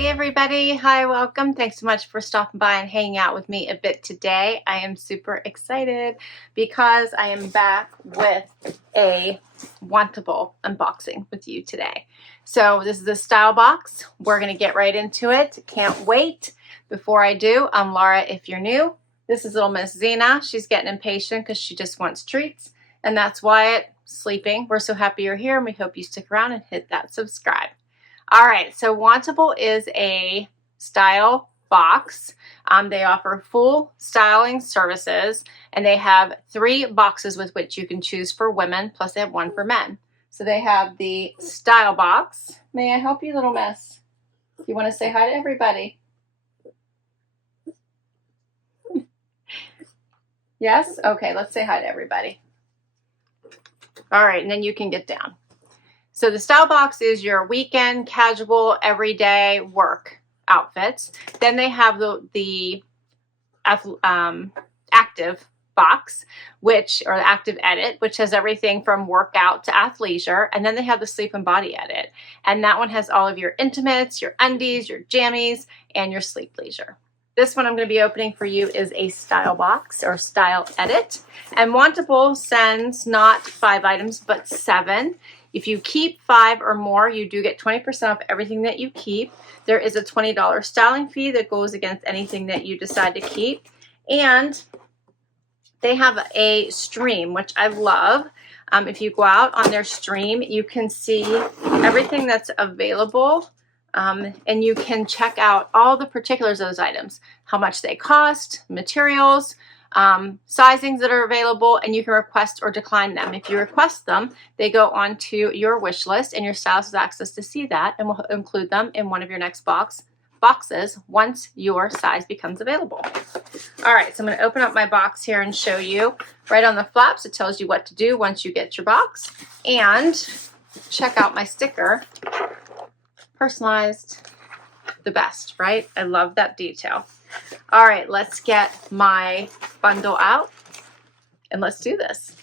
Hey everybody, hi, welcome. Thanks so much for stopping by and hanging out with me a bit today. I am super excited because I am back with a Wantable unboxing with you today. So this is a style box. We're going to get right into it. Can't wait. Before I do, I'm Laura if you're new. This is little Miss Zena. She's getting impatient because she just wants treats. And that's Wyatt sleeping. We're so happy you're here and we hope you stick around and hit that subscribe. All right, so Wantable is a style box. They offer full styling services, and they have 3 boxes with which you can choose for women, plus they have 1 for men. So they have the style box. May I help you, little miss? You want to say hi to everybody? Yes? Okay, let's say hi to everybody. All right, and then you can get down. So the style box is your weekend, casual, everyday work outfits. Then they have the active box, or the active edit, which has everything from workout to athleisure. And then they have the sleep and body edit. And that one has all of your intimates, your undies, your jammies, and your sleep leisure. This one I'm going to be opening for you is a style box or style edit. And Wantable sends not 5 items, but 7. If you keep 5 or more, you do get 20% off everything that you keep. There is a $20 styling fee that goes against anything that you decide to keep. And they have a stream, which I love. If you go out on their stream, you can see everything that's available. And you can check out all the particulars of those items, how much they cost, materials, sizings that are available, and you can request or decline them. If you request them, they go onto your wish list, and your stylist has access to see that, and will include them in one of your next boxes once your size becomes available. All right, so I'm going to open up my box here and show you. Right on the flaps, it tells you what to do once you get your box. And check out my sticker. Personalized, the best, right? I love that detail. All right, let's get my bundle out and let's do this.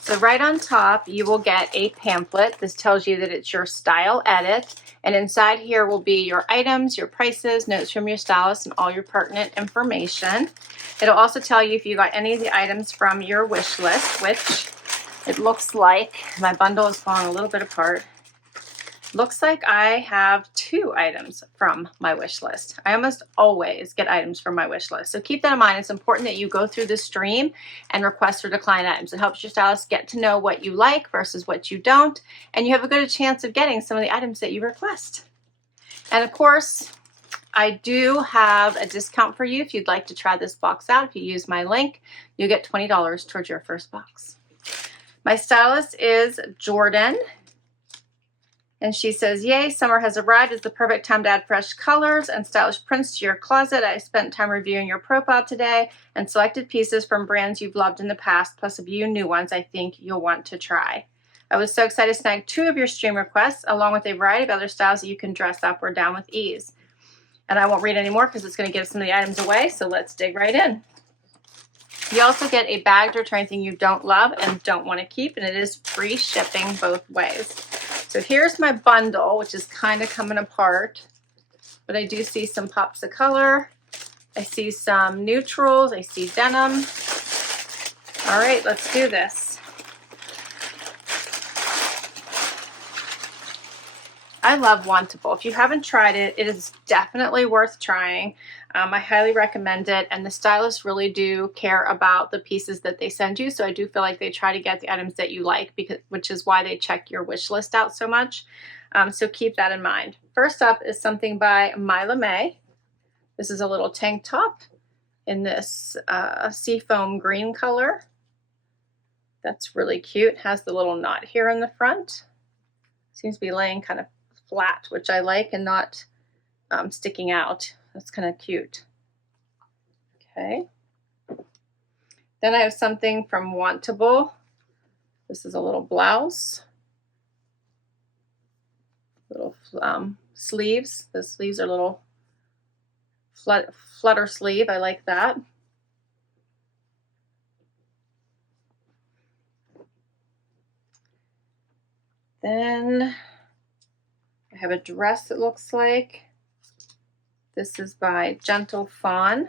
So right on top, you will get a pamphlet. This tells you that it's your style edit. And inside here will be your items, your prices, notes from your stylist, and all your pertinent information. It'll also tell you if you got any of the items from your wish list, which it looks like my bundle is falling a little bit apart. Looks like I have 2 items from my wish list. I almost always get items from my wish list. So keep that in mind. It's important that you go through the stream and request or decline items. It helps your stylist get to know what you like versus what you don't. And you have a good chance of getting some of the items that you request. And of course, I do have a discount for you if you'd like to try this box out. If you use my link, you'll get $20 towards your first box. My stylist is Jordan. And she says, yay, summer has arrived. It's the perfect time to add fresh colors and stylish prints to your closet. I spent time reviewing your profile today and selected pieces from brands you've loved in the past, plus a few new ones I think you'll want to try. I was so excited to snag 2 of your stream requests, along with a variety of other styles that you can dress up or down with ease. And I won't read any more because it's going to give some of the items away, so let's dig right in. You also get a bag to return anything you don't love and don't want to keep, and it is free shipping both ways. So here's my bundle, which is kind of coming apart, but I do see some pops of color. I see some neutrals. I see denim. All right, let's do this. I love Wantable. If you haven't tried it, it is definitely worth trying. I highly recommend it, and the stylists really do care about the pieces that they send you, so I do feel like they try to get the items that you like, which is why they check your wish list out so much. So keep that in mind. First up is something by Mila. This is a little tank top in this seafoam green color. That's really cute. Has the little knot here in the front. Seems to be laying kind of flat, which I like, and not sticking out. That's kind of cute. Okay. Then I have something from Wantable. This is a little blouse. Little sleeves. The sleeves are little flutter sleeve. I like that. Then I have a dress, it looks like. This is by Gentle Fawn.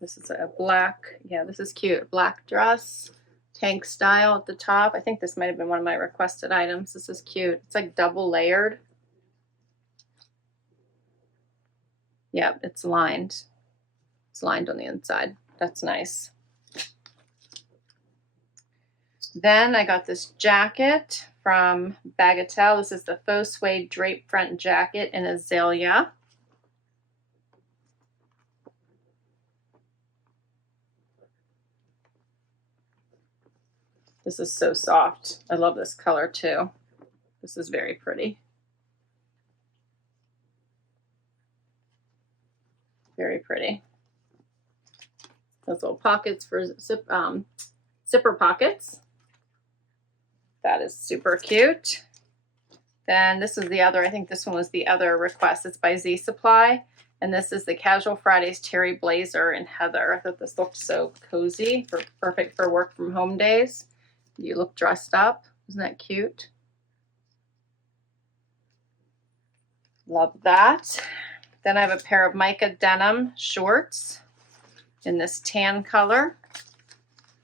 This is a black, yeah, this is cute. Black dress, tank style at the top. I think this might have been one of my requested items. This is cute. It's like double layered. Yep, it's lined. It's lined on the inside. That's nice. Then I got this jacket from Bagatelle. This is the Faux Suede Drape front jacket in Azalea. This is so soft. I love this color too. This is very pretty. Very pretty. Those little pockets for zipper pockets. That is super cute. Then this is the other, I think this one was the other request. It's by Z Supply. And this is the Casual Fridays Terry Blazer in Heather. I thought this looked so cozy, perfect for work from home days. You look dressed up. Isn't that cute? Love that. Then I have a pair of Mica denim shorts in this tan color. A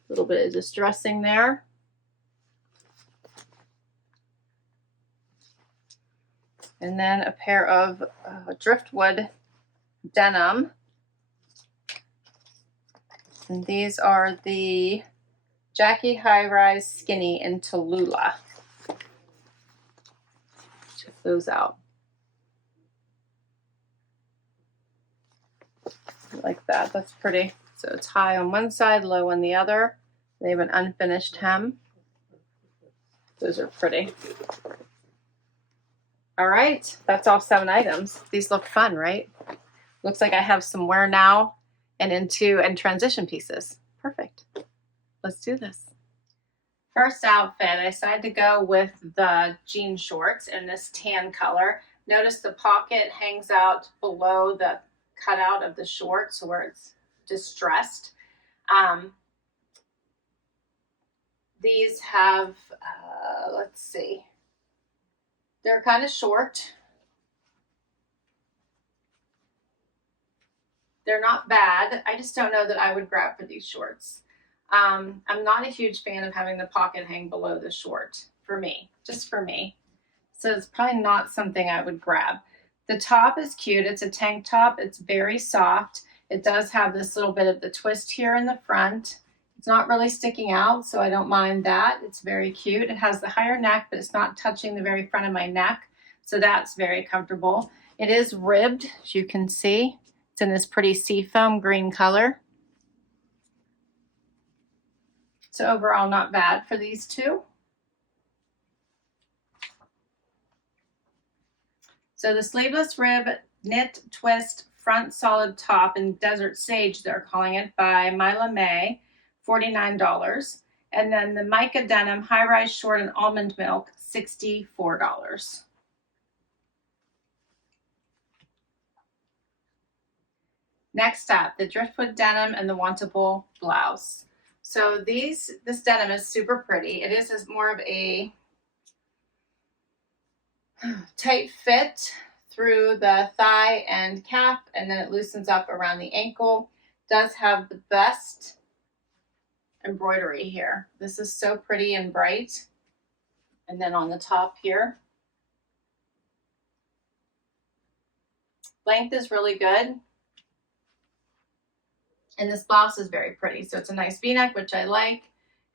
little bit of distressing there. And then a pair of Driftwood denim. And these are the Jackie High Rise Skinny in Tallulah. Check those out. I like that. That's pretty. So it's high on one side, low on the other. They have an unfinished hem. Those are pretty. All right, that's all 7 items. These look fun, right? Looks like I have some wear now and transition pieces. Perfect. Let's do this. First outfit, I decided to go with the jean shorts in this tan color. Notice the pocket hangs out below the cutout of the shorts where it's distressed. These have, let's see, they're kind of short. They're not bad. I just don't know that I would grab for these shorts. I'm not a huge fan of having the pocket hang below the short for me, just for me. So it's probably not something I would grab. The top is cute. It's a tank top. It's very soft. It does have this little bit of the twist here in the front. It's not really sticking out, so I don't mind that. It's very cute. It has the higher neck, but it's not touching the very front of my neck, so that's very comfortable. It is ribbed, as you can see. It's in this pretty seafoam green color. So overall, not bad for these two. So the sleeveless rib knit twist front solid top in Desert Sage, they're calling it, by Mila May, $49. And then the Mica denim high-rise short and almond milk, $64. Next up, the Driftwood denim and the Wantable blouse. So this denim is super pretty. It is more of a tight fit through the thigh and calf, and then it loosens up around the ankle. Does have the best embroidery here. This is so pretty and bright. And then on the top here, length is really good. And this blouse is very pretty. So it's a nice V-neck, which I like.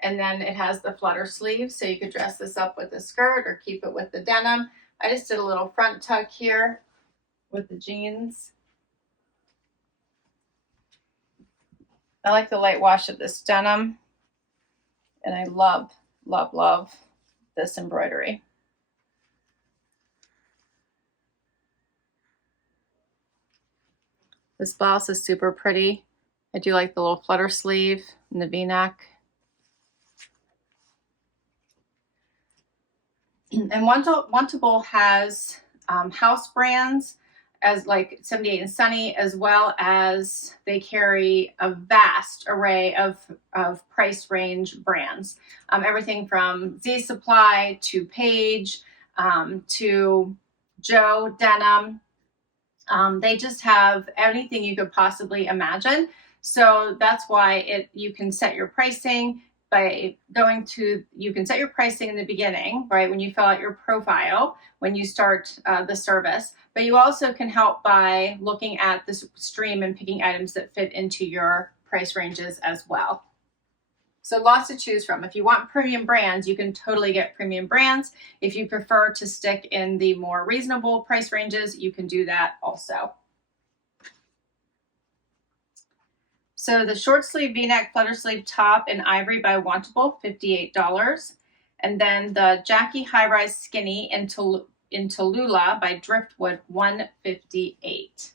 And then it has the flutter sleeves, so you could dress this up with a skirt or keep it with the denim. I just did a little front tuck here with the jeans. I like the light wash of this denim. And I love, love, love this embroidery. This blouse is super pretty. I do like the little flutter sleeve and the V-neck. And Wantable has house brands as like 78 and Sunny, as well as they carry a vast array of price range brands. Everything from Z Supply to Page to Joe Denim. They just have anything you could possibly imagine. So that's why you can set your pricing by you can set your pricing in the beginning, right? When you fill out your profile, when you start the service, but you also can help by looking at this stream and picking items that fit into your price ranges as well. So lots to choose from. If you want premium brands, you can totally get premium brands. If you prefer to stick in the more reasonable price ranges, you can do that also. So the short sleeve V-neck flutter sleeve top in ivory by Wantable, $58. And then the Jackie high rise skinny in Tallulah by Driftwood, $158.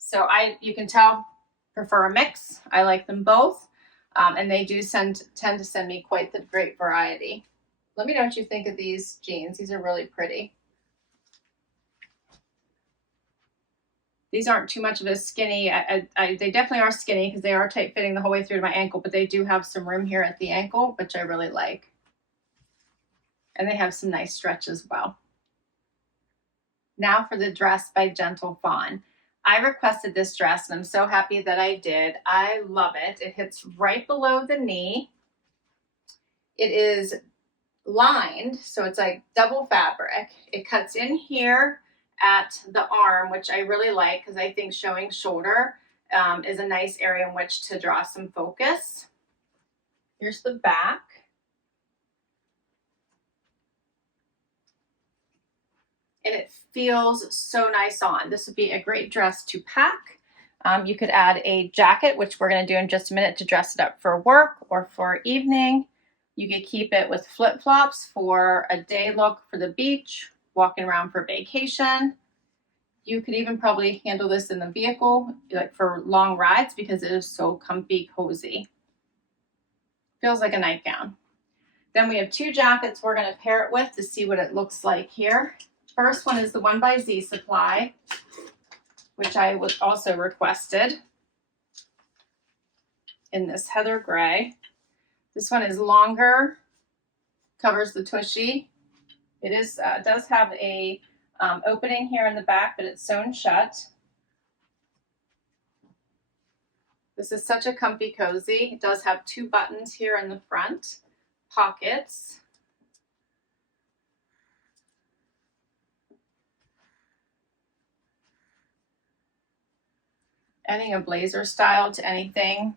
So you can tell, prefer a mix. I like them both. And they do tend to send me quite the great variety. Let me know what you think of these jeans. These are really pretty. These aren't too much of a skinny. They definitely are skinny because they are tight fitting the whole way through to my ankle, but they do have some room here at the ankle, which I really like. And they have some nice stretch as well. Now for the dress by Gentle Fawn. I requested this dress and I'm so happy that I did. I love it. It hits right below the knee. It is lined, so it's like double fabric. It cuts in here at the arm, which I really like because I think showing shoulder is a nice area in which to draw some focus. Here's the back. And it feels so nice on. This would be a great dress to pack. You could add a jacket, which we're going to do in just a minute, to dress it up for work or for evening. You could keep it with flip-flops for a day look for the beach, walking around for vacation. You could even probably handle this in the vehicle, like for long rides, because it is so comfy, cozy. Feels like a nightgown. Then we have two jackets we're going to pair it with to see what it looks like here. First one is the one by Z Supply, which I was also requested in this heather gray. This one is longer, covers the tushy. It does have a opening here in the back, but it's sewn shut. This is such a comfy cozy. It does have two buttons here in the front, pockets. Adding a blazer style to anything,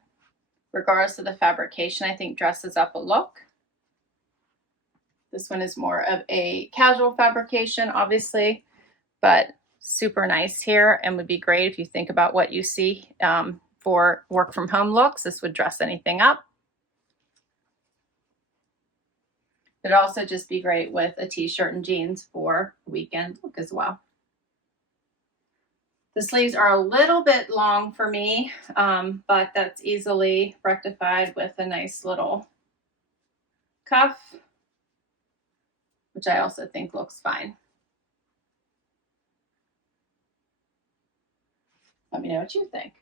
regardless of the fabrication, I think dresses up a look. This one is more of a casual fabrication, obviously, but super nice here and would be great if you think about what you see for work from home looks. This would dress anything up. It'd also just be great with a t-shirt and jeans for a weekend look as well. The sleeves are a little bit long for me, but that's easily rectified with a nice little cuff, which I also think looks fine. Let me know what you think.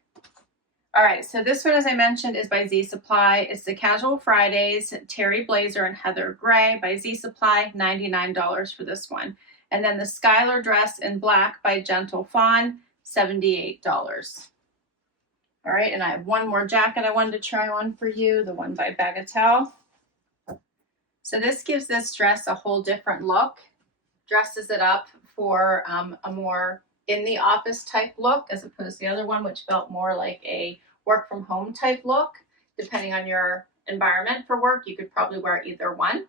All right, so this one, as I mentioned, is by Z Supply. It's the Casual Fridays Terry Blazer in Heather Gray by Z Supply, $99 for this one. And then the Skylar dress in black by Gentle Fawn, $78. All right, and I have one more jacket I wanted to try on for you, the one by Bagatelle. So this gives this dress a whole different look, dresses it up for a more in the office type look, as opposed to the other one, which felt more like a work from home type look. Depending on your environment for work, you could probably wear either one,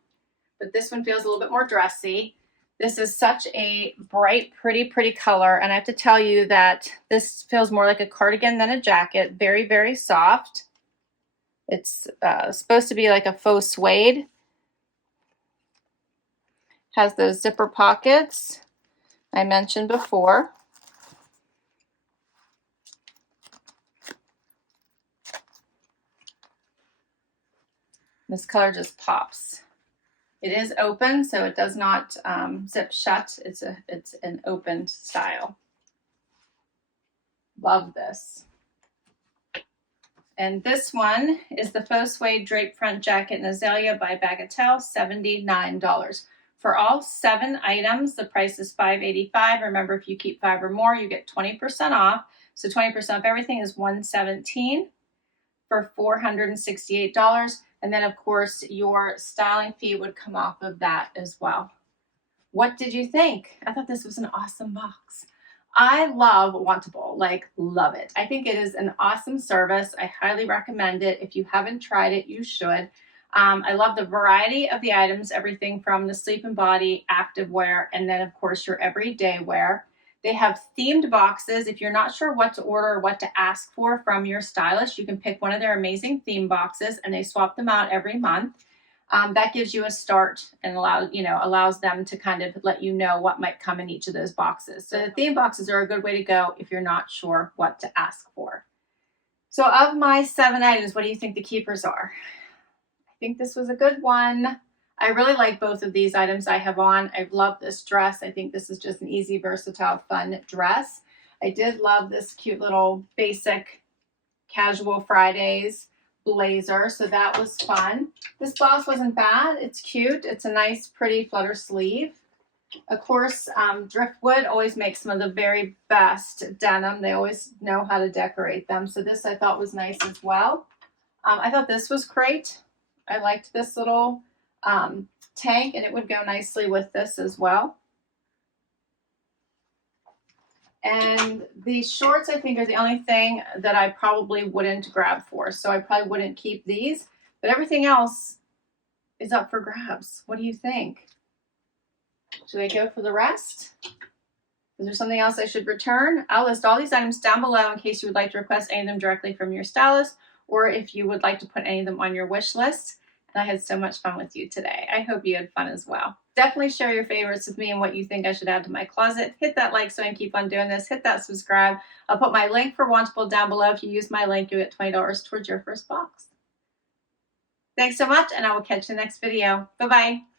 but this one feels a little bit more dressy. This is such a bright, pretty color. And I have to tell you that this feels more like a cardigan than a jacket. Very, very soft. It's supposed to be like a faux suede. Has those zipper pockets I mentioned before. This color just pops. It is open, so it does not zip shut. It's an open style. Love this. And this one is the Faux Suede Drape Front Jacket and Azalea by Bagatelle, $79. For all 7 items, the price is $5.85. Remember, if you keep 5 or more, you get 20% off. So 20% off everything is $117 for $468. And then, of course, your styling fee would come off of that as well. What did you think? I thought this was an awesome box. I love Wantable, like love it. I think it is an awesome service. I highly recommend it. If you haven't tried it, you should. I love the variety of the items, everything from the sleep and body, active wear, and then of course your everyday wear. They have themed boxes. If you're not sure what to order or what to ask for from your stylist, you can pick one of their amazing theme boxes, and they swap them out every month. That gives you a start and allows them to kind of let you know what might come in each of those boxes. So the theme boxes are a good way to go if you're not sure what to ask for. So of my 7 items, what do you think the keepers are? I think this was a good one. I really like both of these items I have on. I love this dress. I think this is just an easy, versatile, fun dress. I did love this cute little basic casual Fridays blazer, so that was fun. This blouse wasn't bad. It's cute. It's a nice, pretty flutter sleeve. Of course, Driftwood always makes some of the very best denim. They always know how to decorate them. So this I thought was nice as well. I thought this was great. I liked this little tank, and it would go nicely with this as well. And the shorts, I think, are the only thing that I probably wouldn't grab for. So I probably wouldn't keep these. But everything else is up for grabs. What do you think? Should I go for the rest? Is there something else I should return? I'll list all these items down below in case you would like to request any of them directly from your stylist, or if you would like to put any of them on your wish list. And I had so much fun with you today. I hope you had fun as well. Definitely share your favorites with me and what you think I should add to my closet. Hit that like so I can keep on doing this. Hit that subscribe. I'll put my link for Wantable down below. If you use my link, you get $20 towards your first box. Thanks so much, and I will catch you in the next video. Bye-bye.